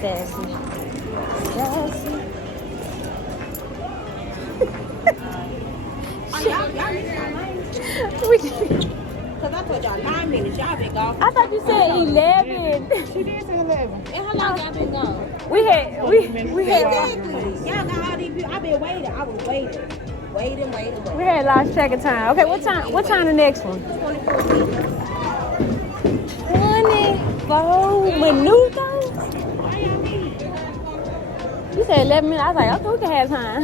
Sassy. Sassy. We Cause I told y'all 9 minutes. Y'all been gone. I thought you said 11. She did say 11. And how long y'all been gone? We had. Exactly. Y'all got all these people. I've been waiting. I was waiting. We had lost track of time. Okay, what time? What time the next one? 24 minutes. 24 minutos. Why y'all need? You said 11 minutes. I was like, okay, we can have time.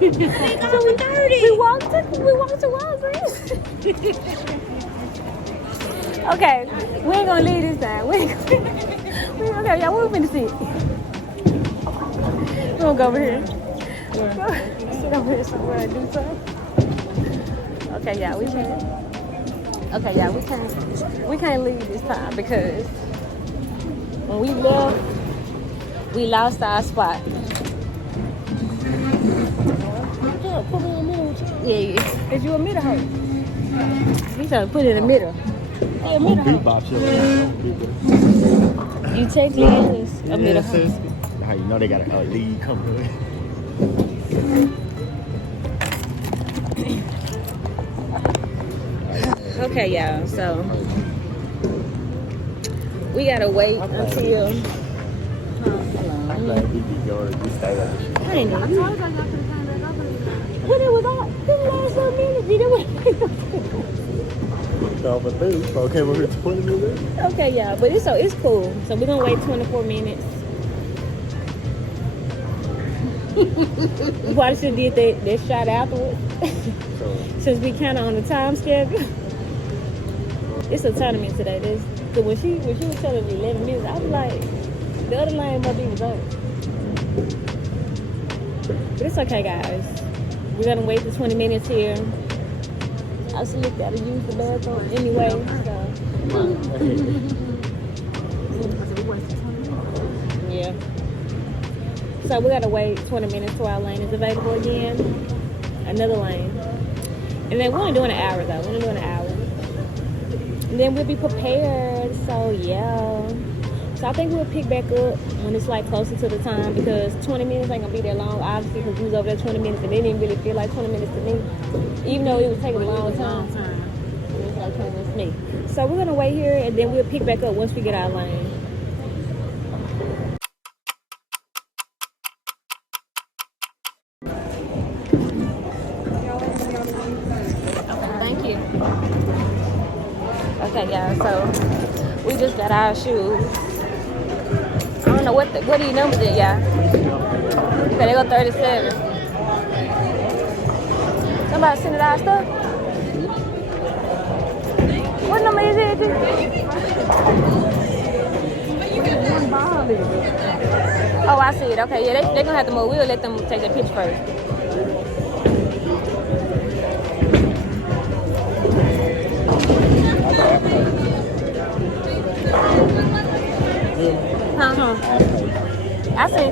We gone for 30. We walked to Walgreens. Okay, we ain't gonna leave this time. We ain't gonna, okay, y'all, where we finna sit? We're gonna go over here. Sit over here somewhere and do something. Okay, y'all, we can't. Okay, y'all, we can't leave this time because when we left, we lost our spot. Yeah, cause you a middle hoe. He trying to put it in the middle. Oh, a middle hoe. You technically is a middle hoe. How you know they got a lead coming? Okay, y'all. So we gotta wait until. I'm glad we did yours. We stayed at the shit. I ain't know. What it was all? This last 1 minute. You know Over 30, so okay, we're here 20 minutes. Okay, y'all, but it's cool. So we're gonna wait 24 minutes. We probably should have did that shot afterwards. Since we kind of on the time schedule. It's a tournament today. So when she was telling me 11 minutes, I was like, the other lane must be reserved. But it's okay, guys. We're gonna wait the 20 minutes here. I still gotta use the bathroom anyway. So. Yeah. So we gotta wait 20 minutes till our lane is available again. Another lane. And then we're only doing an hour though. We're only doing an hour. And then we'll be prepared. So yeah. So I think we'll pick back up when it's like closer to the time because 20 minutes ain't gonna be that long, obviously, because we was over there 20 minutes and it didn't really feel like 20 minutes to me. Even though it was taking a long time. It was like 20 minutes to me. So we're gonna wait here and then we'll pick back up once we get our lane. Thank you. Okay, y'all, so we just got our shoes. I don't know what these numbers is, y'all. Okay, they go 37. Somebody send it our stuff? What number is it? Oh, I see it. Okay, yeah, they're gonna have to move. We'll let them take their picture first. Uh-huh. I see.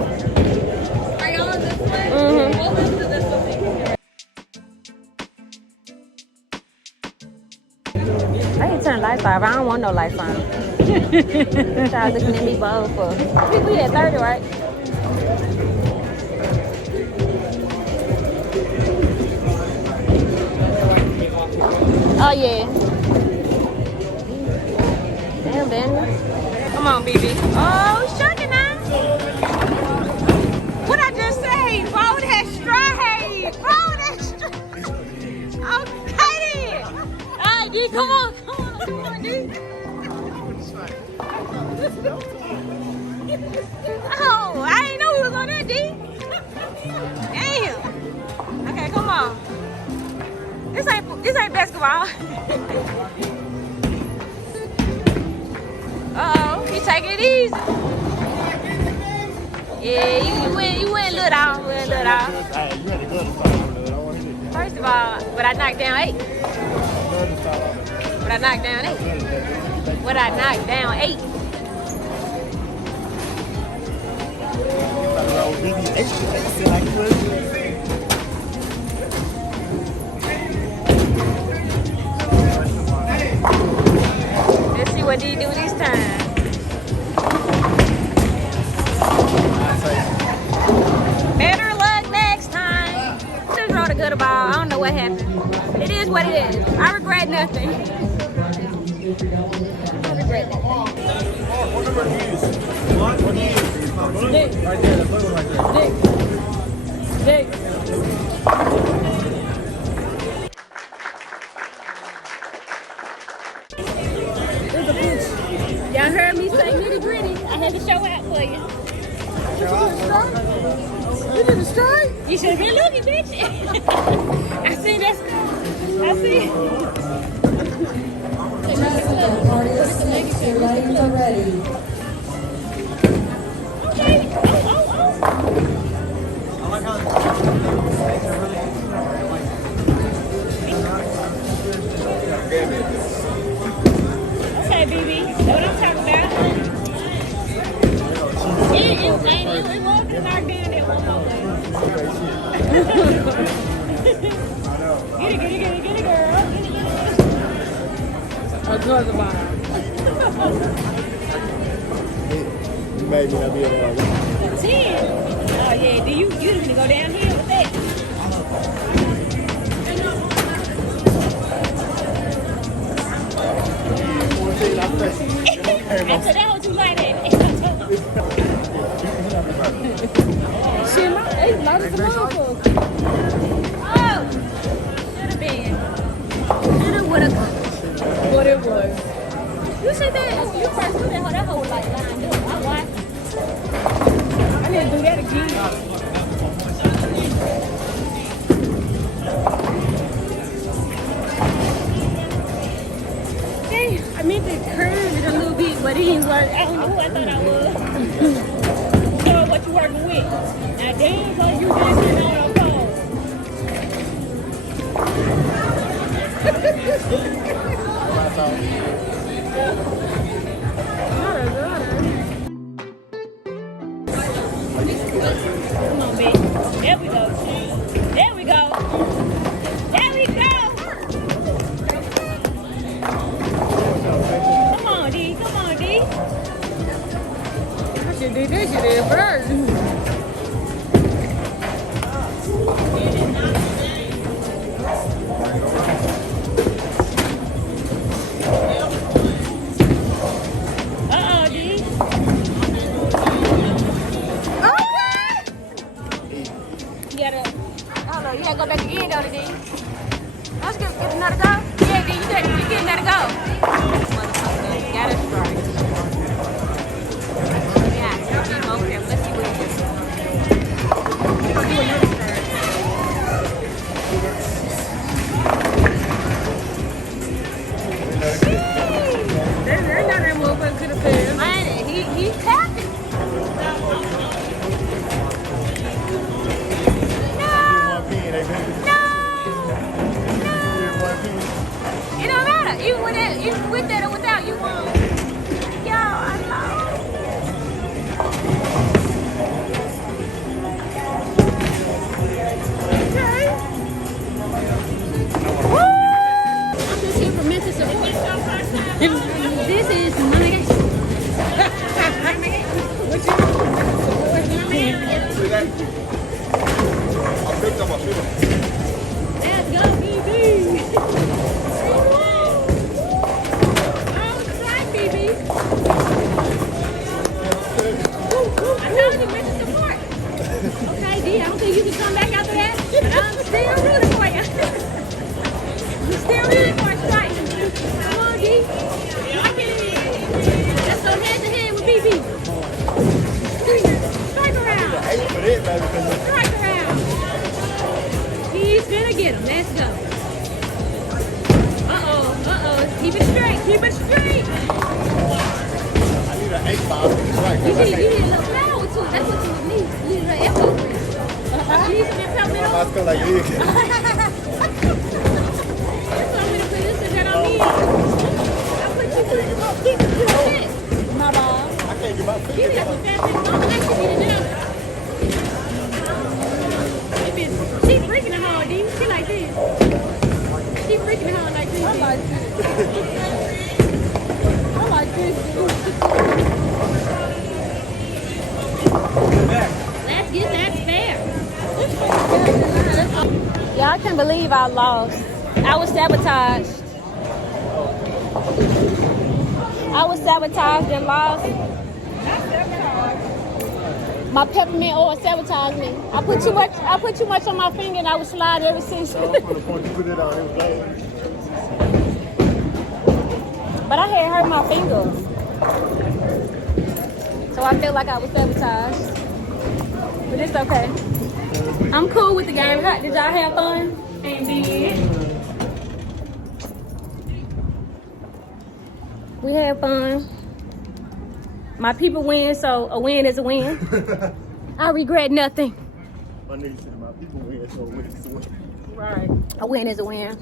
Are y'all on this way? Mm-hmm. We'll listen to this one. I need to turn the lights off. I don't want no lights on. Y'all looking at me bold for. We at 30, right? Oh, yeah. Damn, Daniel. Come on, BB. Oh, shucking now. What I just say? Roll that straight. Roll that straight. Okay, then. All right, D, come on, D. Oh, I didn't know we was on that, D. Damn. Okay, come on. This ain't basketball. Uh-oh, he taking it easy. Yeah, you went little off. First of all, but I knocked down 8. But I knocked down 8. Let's see what D do this time. what it is. I regret nothing. I regret nothing. What number do you use? What do you use? Dick. Right there, the blue one right there. Dick. Y'all heard me say nitty gritty. I had to show out for you. You did a strike? You should have been looking, bitch. I see that's good. I see. Your lanes are ready. Okay. Oh. I like how the are really Okay, BB. That's what I'm talking about. It was just knocked down that one more way. Get it, girl. A cousin mine. You made me not be able to 10. Oh yeah, do you just gonna go down here with that? I said that was too light at Shit, my eight light as a motherfucker. Oh, should have been. Shoulda, woulda. What it was. You said that you first do that whole like lined up. I watched. I need to do that again. Hey, I meant to curve it a little bit, but it didn't work. I don't know who I thought I was. So what you working with? Now damn, so you just sitting on a phone. Come on, bitch. There we go. There we go. There we go. Come on, D. Come on, D. I should do this shit in first. Uh-oh, D. You gotta, hold on, you gotta go back again, though, D. Let's get another go. Yeah, D, you get another go. Motherfucker, you gotta strike. Yeah, keep over there. Let's see what it is. There's not that motherfucker could have failed. Man, he tapping. It don't matter. Even with that or without, you won. Yo, I lost. Okay. Woo! I'm just here for Memphis. So this is my Let's go, BB. I told you, Mr. Support. Okay, D, I don't think you can come back after that, but I'm still rooting for you. I'm still rooting for you, right? Come on, D. Lock it in. Let's go head to head with BB. Strike around. Strike around. He's gonna get him. Let's go. Uh-oh. Keep it straight. Keep it straight. You need a little flour too. That's what you need. You need a little elbow grease. You need some peppermint oil? I feel like you. That's what I'm gonna put this in that I need. I'll put you through the keep it to it. My bad. I can't get my Give me that some fast food. Don't let you get it down. She freaking hard, D. She like this. She freaking hard like this. I like this. I like this. Let's get that fair. Y'all can't believe I lost. I I was sabotaged. I was sabotaged and lost. My peppermint oil sabotaged me. I put too much on my finger and I was slide ever since. But I had hurt my finger. So I felt like I was sabotaged. But it's okay. I'm cool with the game. Did y'all have fun? Ain't big. We had fun. My people win, so a win is a win. I regret nothing. My nigga said my people win, so a win is a win. Right. A win is a win.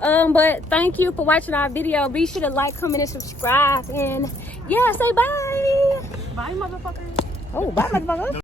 But thank you for watching our video. Be sure to like, comment, and subscribe. And yeah, say bye. Bye, motherfucker. Oh, bye, motherfucker.